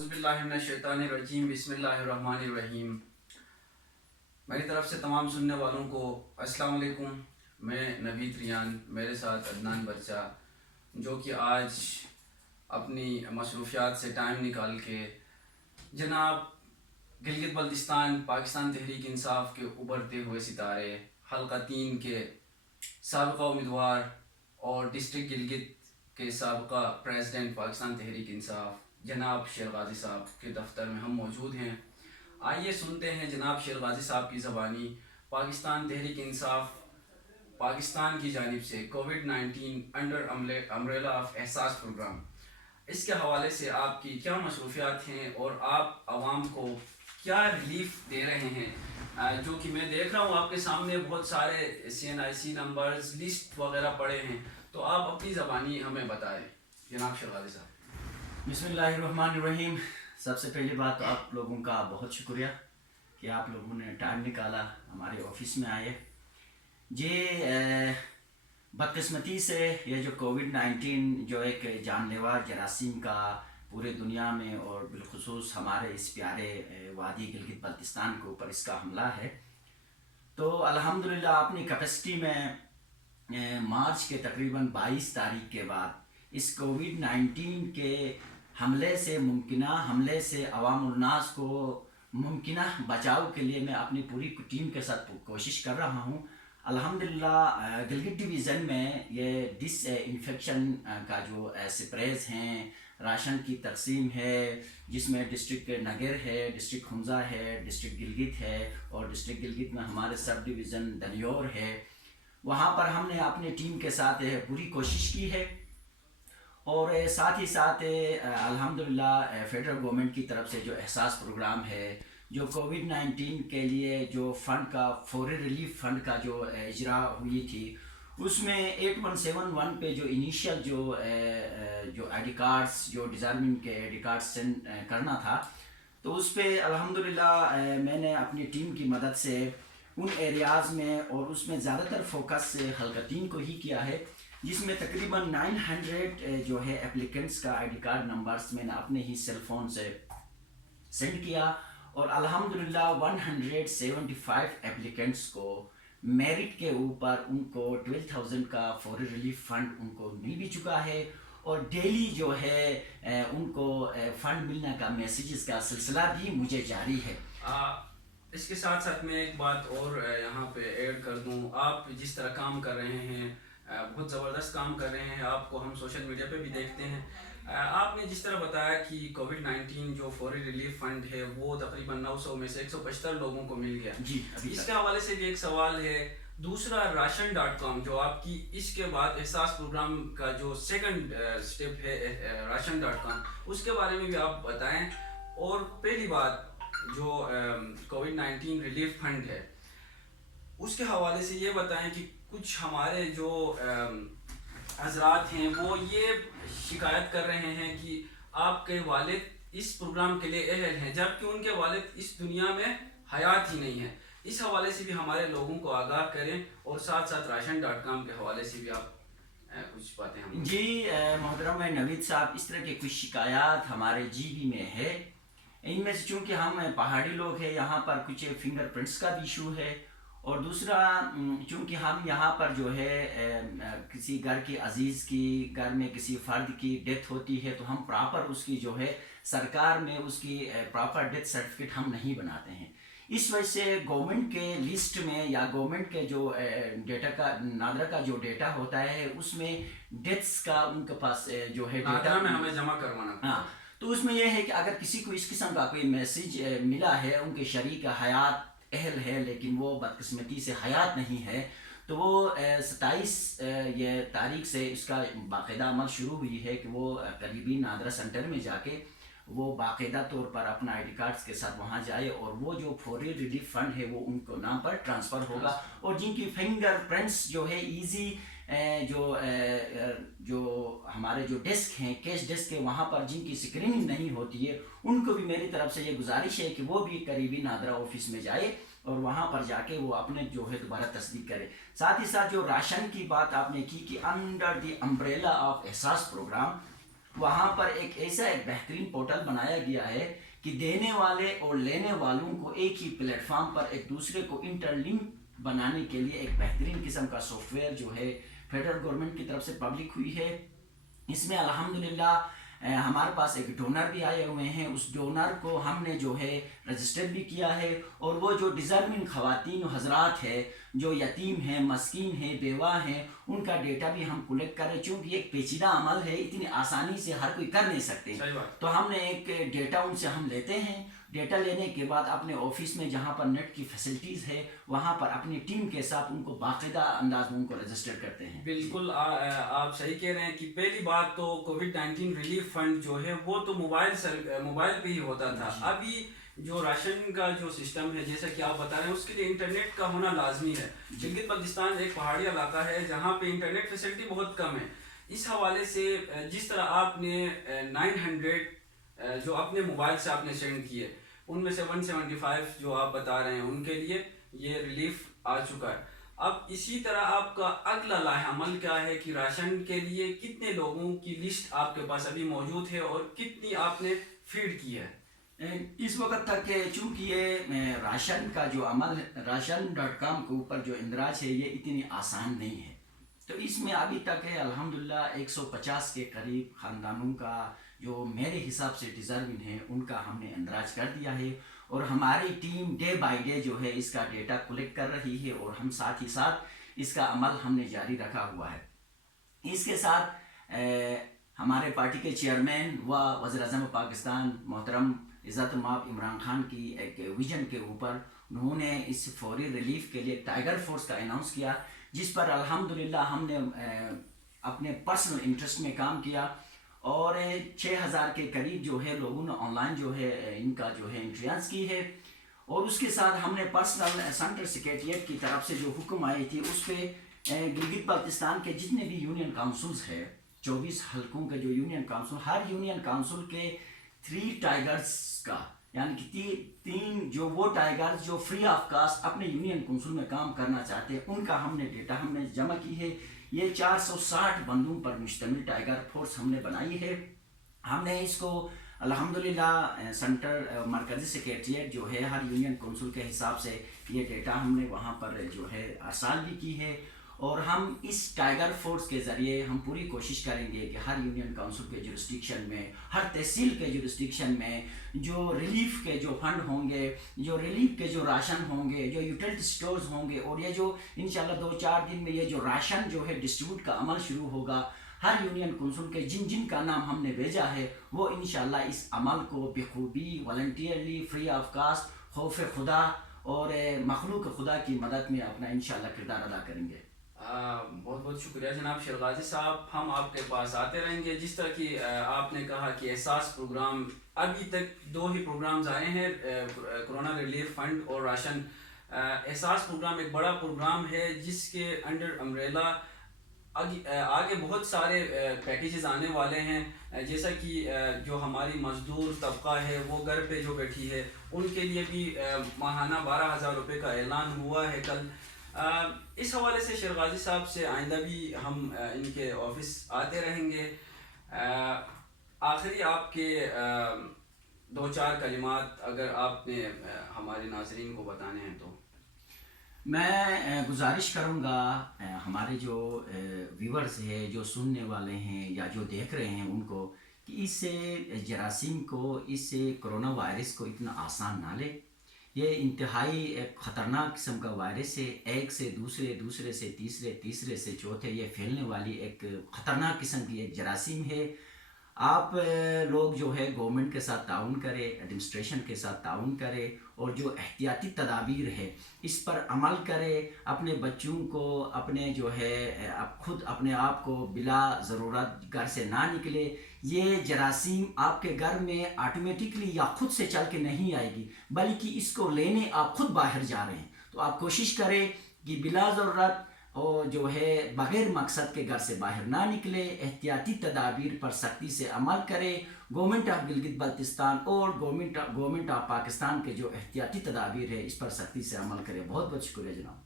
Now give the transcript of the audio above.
اعوذ باللہ من الشیطان الرجیم بسم اللہ الرحمن الرحیم. میری طرف سے تمام سننے والوں کو السلام علیکم. میں نوید ریان، میرے ساتھ عدنان برچہ، جو کہ آج اپنی مصروفیات سے ٹائم نکال کے جناب گلگت بلتستان پاکستان تحریک انصاف کے ابھرتے ہوئے ستارے حلقہ 3 کے سابقہ امیدوار اور ڈسٹرکٹ گلگت کے سابقہ پریزیڈنٹ پاکستان تحریک انصاف جناب شیر غازی صاحب کے دفتر میں ہم موجود ہیں. آئیے سنتے ہیں جناب شیر غازی صاحب کی زبانی پاکستان تحریک انصاف پاکستان کی جانب سے کووڈ-19 انڈر امبریلا آف احساس پروگرام، اس کے حوالے سے آپ کی کیا مصروفیات ہیں اور آپ عوام کو کیا ریلیف دے رہے ہیں. جو کہ میں دیکھ رہا ہوں آپ کے سامنے بہت سارے CNIC نمبرز لسٹ وغیرہ پڑے ہیں، تو آپ اپنی زبانی ہمیں بتائیں جناب شیر غازی صاحب. بسم اللہ الرحمن الرحیم. سب سے پہلی بات تو آپ لوگوں کا بہت شکریہ کہ آپ لوگوں نے ٹائم نکالا ہمارے آفس میں آئے. بدقسمتی سے یہ جو کووڈ-19 جو ایک جان لیوا جراثیم کا پورے دنیا میں اور بالخصوص ہمارے اس پیارے وادی گلگت بلتستان کے اوپر اس کا حملہ ہے، تو الحمدللہ اپنی کیپیسٹی میں مارچ کے تقریباً 22 تاریخ کے بعد اس کووڈ-19 کے حملے سے عوام الناس کو ممکنہ بچاؤ کے لیے میں اپنی پوری ٹیم کے ساتھ کوشش کر رہا ہوں. الحمدللہ گلگت ڈویژن میں یہ ڈس انفیکشن کا جو سپریز ہیں، راشن کی تقسیم ہے، جس میں ڈسٹرکٹ نگر ہے، ڈسٹرکٹ حمزہ ہے، ڈسٹرکٹ گلگت ہے، اور ڈسٹرکٹ گلگت میں ہمارے سب ڈویژن دنیور ہے. وہاں پر ہم نے اپنی ٹیم کے ساتھ پوری کوشش کی ہے، اور ساتھ ہی ساتھ الحمدللہ فیڈرل گورنمنٹ کی طرف سے جو احساس پروگرام ہے، جو کووڈ-19 کے لیے جو فنڈ کا فوری ریلیف فنڈ کا جو اجرا ہوئی تھی، اس میں 8171 پہ جو انیشیل جو آئی ڈی کارڈز جو ڈیزائرمنگ کے آئی ڈی کارڈ سینڈ کرنا تھا، تو اس پہ الحمدللہ میں نے اپنی ٹیم کی مدد سے ان ایریاز میں، اور اس میں زیادہ تر فوکس حلقہ 3 کو ہی کیا ہے، جس میں تقریباً 900 جو ہے اپلیکنٹس کا آئی ڈی کارڈ نمبرز میں نے اپنے ہی سیل فون سے سینڈ کیا، اور الحمدللہ 175 اپلیکنٹس کو میرٹ کے اوپر ان کو 12,000 کا فوری ریلیف فنڈ ان کو مل بھی چکا ہے، اور ڈیلی جو ہے ان کو فنڈ ملنے کا میسیجز کا سلسلہ بھی مجھے جاری ہے. اس کے ساتھ ساتھ میں ایک بات اور یہاں پہ ایڈ کر دوں. آپ جس طرح کام کر رہے ہیں، بہت زبردست کام کر رہے ہیں، آپ کو ہم سوشل میڈیا پہ بھی دیکھتے ہیں. آپ نے جس طرح بتایا کہ کووڈ-19 جو فوری ریلیف فنڈ ہے وہ تقریباً 900 میں سے 175 لوگوں کو مل گیا. جی، اس کے حوالے سے بھی ایک سوال ہے. دوسرا راشن.com جو آپ کی اس کے بعد احساس پروگرام کا جو سیکنڈ سٹیپ ہے راشن.com، اس کے بارے میں بھی آپ بتائیں. اور پہلی بات جو کووڈ-19 ریلیف فنڈ ہے اس کے حوالے سے یہ بتائیں کہ کچھ ہمارے جو حضرات ہیں وہ یہ شکایت کر رہے ہیں کہ آپ کے والد اس پروگرام کے لیے اہل ہیں، جبکہ ان کے والد اس دنیا میں حیات ہی نہیں ہے. اس حوالے سے بھی ہمارے لوگوں کو آگاہ کریں، اور ساتھ ساتھ راشن.com کے حوالے سے بھی آپ کچھ باتیں ہم. جی محترم نوید صاحب، اس طرح کے کچھ شکایات ہمارے GB میں ہے. ان میں سے چونکہ ہم پہاڑی لوگ ہیں، یہاں پر کچھ فنگر پرنٹس کا بھی ایشو ہے، اور دوسرا چونکہ ہم یہاں پر جو ہے کسی گھر کے عزیز کی گھر میں کسی فرد کی ڈیتھ ہوتی ہے، تو ہم پراپر اس کی جو ہے سرکار میں اس کی پراپر ڈیتھ سرٹیفکیٹ ہم نہیں بناتے ہیں. اس وجہ سے گورنمنٹ کے لسٹ میں یا گورنمنٹ کے جو ڈیٹا کا نادرا کا جو ڈیٹا ہوتا ہے، اس میں ڈیتھس کا ان کے پاس جو ہے ڈیٹا میں ہمیں جمع کروانا. ہاں، تو اس میں یہ ہے کہ اگر کسی کو اس قسم کا کوئی میسیج ملا ہے، ان کے شریک حیات اہل ہے لیکن وہ بدقسمتی سے حیات نہیں ہے، تو وہ 27 یہ تاریخ سے اس کا باقاعدہ عمل شروع ہوئی ہے کہ وہ قریبی نادرا سینٹر میں جا کے وہ باقاعدہ طور پر اپنا آئی ڈی کارڈز کے ساتھ وہاں جائے، اور وہ جو فوری ریلیف فنڈ ہے وہ ان کو نام پر ٹرانسفر ہوگا. اور جن کی فنگر پرنٹس جو ہے ایزی جو ہمارے جو ڈیسک ہیں کیش ڈیسک ہے، وہاں پر جن کی اسکریننگ نہیں ہوتی ہے، ان کو بھی میری طرف سے یہ گزارش ہے کہ وہ بھی قریبی نادرا آفس میں جائے اور وہاں پر جا کے وہ اپنے جو ہے دوبارہ تصدیق کرے. ساتھ ہی ساتھ جو راشن کی بات آپ نے کی کہ انڈر دی امبریلا آف احساس پروگرام، وہاں پر ایک بہترین پورٹل بنایا گیا ہے کہ دینے والے اور لینے والوں کو ایک ہی پلیٹ فارم پر ایک دوسرے کو انٹر لنک بنانے کے لیے ایک بہترین قسم کا سافٹ ویئر جو ہے فیڈرل گورنمنٹ کی طرف سے پبلک ہوئی ہے. اس میں الحمدللہ ہمارے پاس ایک ڈونر بھی آئے ہوئے ہیں. اس ڈونر کو ہم نے جو ہے رجسٹر بھی کیا ہے, اور وہ جو ڈیزرونگ خواتین و حضرات ہے جو یتیم ہیں, مسکین ہیں, بیوہ ہیں, ان کا ڈیٹا بھی ہم کلیکٹ کر رہے ہیں. چونکہ ایک پیچیدہ عمل ہے, اتنی آسانی سے ہر کوئی کر نہیں سکتے, تو ہم نے ایک ڈیٹا ان سے ہم لیتے ہیں. ڈیٹا لینے کے بعد اپنے آفس میں جہاں پر نیٹ کی فیسلٹیز ہے وہاں پر اپنی ٹیم کے ساتھ ان کو باقاعدہ انداز میں ان کو رجسٹر کرتے ہیں. بالکل آپ صحیح کہہ رہے ہیں کہ پہلی بات تو کووڈ-19 ریلیف فنڈ جو ہے وہ تو موبائل پہ ہی ہوتا تھا. ابھی جو راشن کا جو سسٹم ہے جیسا کہ آپ بتا رہے ہیں اس کے لیے انٹرنیٹ کا ہونا لازمی ہے. گلگت بلتستان ایک پہاڑی علاقہ ہے جہاں پہ انٹرنیٹ فیسلٹی بہت کم ہے. اس حوالے سے جس طرح آپ نے 900 جو اپنے موبائل سے آپ نے سینڈ کیے, ان میں سے 175 جو آپ بتا رہے ہیں ان کے لیے یہ ریلیف آ چکا ہے. اب اسی طرح آپ کا اگلا لاحہ عمل کیا ہے کہ راشن کے لیے کتنے لوگوں کی لسٹ آپ کے پاس ابھی موجود ہے اور کتنی آپ نے فیڈ کی ہے؟ اس وقت تک چونکہ یہ راشن کا جو عمل ration.com کے اوپر جو اندراج ہے یہ اتنی آسان نہیں ہے, تو اس میں ابھی تک ہے الحمدللہ 150 کے قریب خاندانوں کا جو میرے حساب سے ڈیزرونگ ہے ان کا ہم نے اندراج کر دیا ہے. اور ہماری ٹیم ڈے بائی ڈے جو ہے اس کا ڈیٹا کلیکٹ کر رہی ہے, اور ہم ساتھ ہی ساتھ اس کا عمل ہم نے جاری رکھا ہوا ہے. اس کے ساتھ ہمارے پارٹی کے چیئرمین و وزیر اعظم پاکستان محترم عزت مآب عمران خان کی ایک ویژن کے اوپر انہوں نے اس فوری ریلیف کے لیے ٹائیگر فورس کا اناؤنس کیا, جس پر الحمدللہ ہم نے اپنے پرسنل انٹرسٹ میں کام کیا, اور 6000 کے قریب جو ہے لوگوں نے آن لائن جو ہے ان کا جو ہے انٹریانس کی ہے. اور اس کے ساتھ ہم نے پرسنل سینٹر سیکریٹریٹ کی طرف سے جو حکم آئی تھی اس پہ گلگت بلتستان کے جتنے بھی یونین کاؤنسلز ہے 24 حلقوں کے جو یونین کاؤنسل, ہر یونین کاؤنسل کے 3 ٹائیگرز کا یعنی کہ 3 جو وہ ٹائیگرز جو فری آف کاسٹ اپنے یونین کاؤنسل میں کام کرنا چاہتے ہیں ان کا ہم نے ڈیٹا ہم نے جمع کی ہے. یہ 460 بندوں پر مشتمل ٹائیگر فورس ہم نے بنائی ہے. ہم نے اس کو الحمدللہ سینٹر مرکزی سیکریٹریٹ جو ہے ہر یونین کونسل کے حساب سے یہ ڈیٹا ہم نے وہاں پر جو ہے ارسال بھی کی ہے. اور ہم اس ٹائیگر فورس کے ذریعے ہم پوری کوشش کریں گے کہ ہر یونین کاؤنسل کے جورسڈکشن میں, ہر تحصیل کے جورسڈکشن میں جو ریلیف کے جو فنڈ ہوں گے, جو ریلیف کے جو راشن ہوں گے, جو یوٹیلٹی سٹورز ہوں گے, اور یہ جو انشاءاللہ 2-4 دن میں یہ جو راشن جو ہے ڈسٹریبیوٹ کا عمل شروع ہوگا, ہر یونین کونسل کے جن کا نام ہم نے بھیجا ہے وہ انشاءاللہ اس عمل کو بخوبی والنٹیئرلی فری آف کاسٹ خوف خدا اور مخلوق خدا کی مدد میں اپنا انشاءاللہ کردار ادا کریں گے. بہت بہت شکریہ جناب شیرغازی صاحب, ہم آپ کے پاس آتے رہیں گے. جس طرح کی آپ نے کہا کہ احساس پروگرام, ابھی تک 2 ہی پروگرامز آئے ہیں, کرونا ریلیف فنڈ اور راشن. احساس پروگرام ایک بڑا پروگرام ہے جس کے انڈر امبریلا آگے بہت سارے پیکیجز آنے والے ہیں. جیسا کہ جو ہماری مزدور طبقہ ہے وہ گھر پہ جو بیٹھی ہے ان کے لیے بھی ماہانہ 12,000 روپے کا اعلان ہوا ہے کل. اس حوالے سے شیرغازی صاحب سے آئندہ بھی ہم ان کے آفس آتے رہیں گے. آخری آپ کے 2-4 کلمات اگر آپ نے ہمارے ناظرین کو بتانے ہیں تو. میں گزارش کروں گا ہمارے جو ویورز ہیں, جو سننے والے ہیں یا جو دیکھ رہے ہیں ان کو, کہ اس جراثیم کو, اس کرونا وائرس کو اتنا آسان نہ لے. یہ انتہائی ایک خطرناک قسم کا وائرس ہے, ایک سے دوسرے, دوسرے سے تیسرے, تیسرے سے چوتھے یہ پھیلنے والی ایک خطرناک قسم کی ایک جراثیم ہے. آپ لوگ جو ہے گورنمنٹ کے ساتھ تعاون کرے, ایڈمنسٹریشن کے ساتھ تعاون کرے, اور جو احتیاطی تدابیر ہے اس پر عمل کرے. اپنے بچوں کو, اپنے جو ہے خود اپنے آپ کو بلا ضرورت گھر سے نہ نکلے. یہ جراثیم آپ کے گھر میں آٹومیٹکلی یا خود سے چل کے نہیں آئے گی, بلکہ اس کو لینے آپ خود باہر جا رہے ہیں. تو آپ کوشش کریں کہ بلا ضرورت اور جو ہے بغیر مقصد کے گھر سے باہر نہ نکلے, احتیاطی تدابیر پر سختی سے عمل کرے. گورنمنٹ آف گلگت بلتستان اور گورنمنٹ آف پاکستان کے جو احتیاطی تدابیر ہے اس پر سختی سے عمل کرے. بہت بہت شکریہ جناب.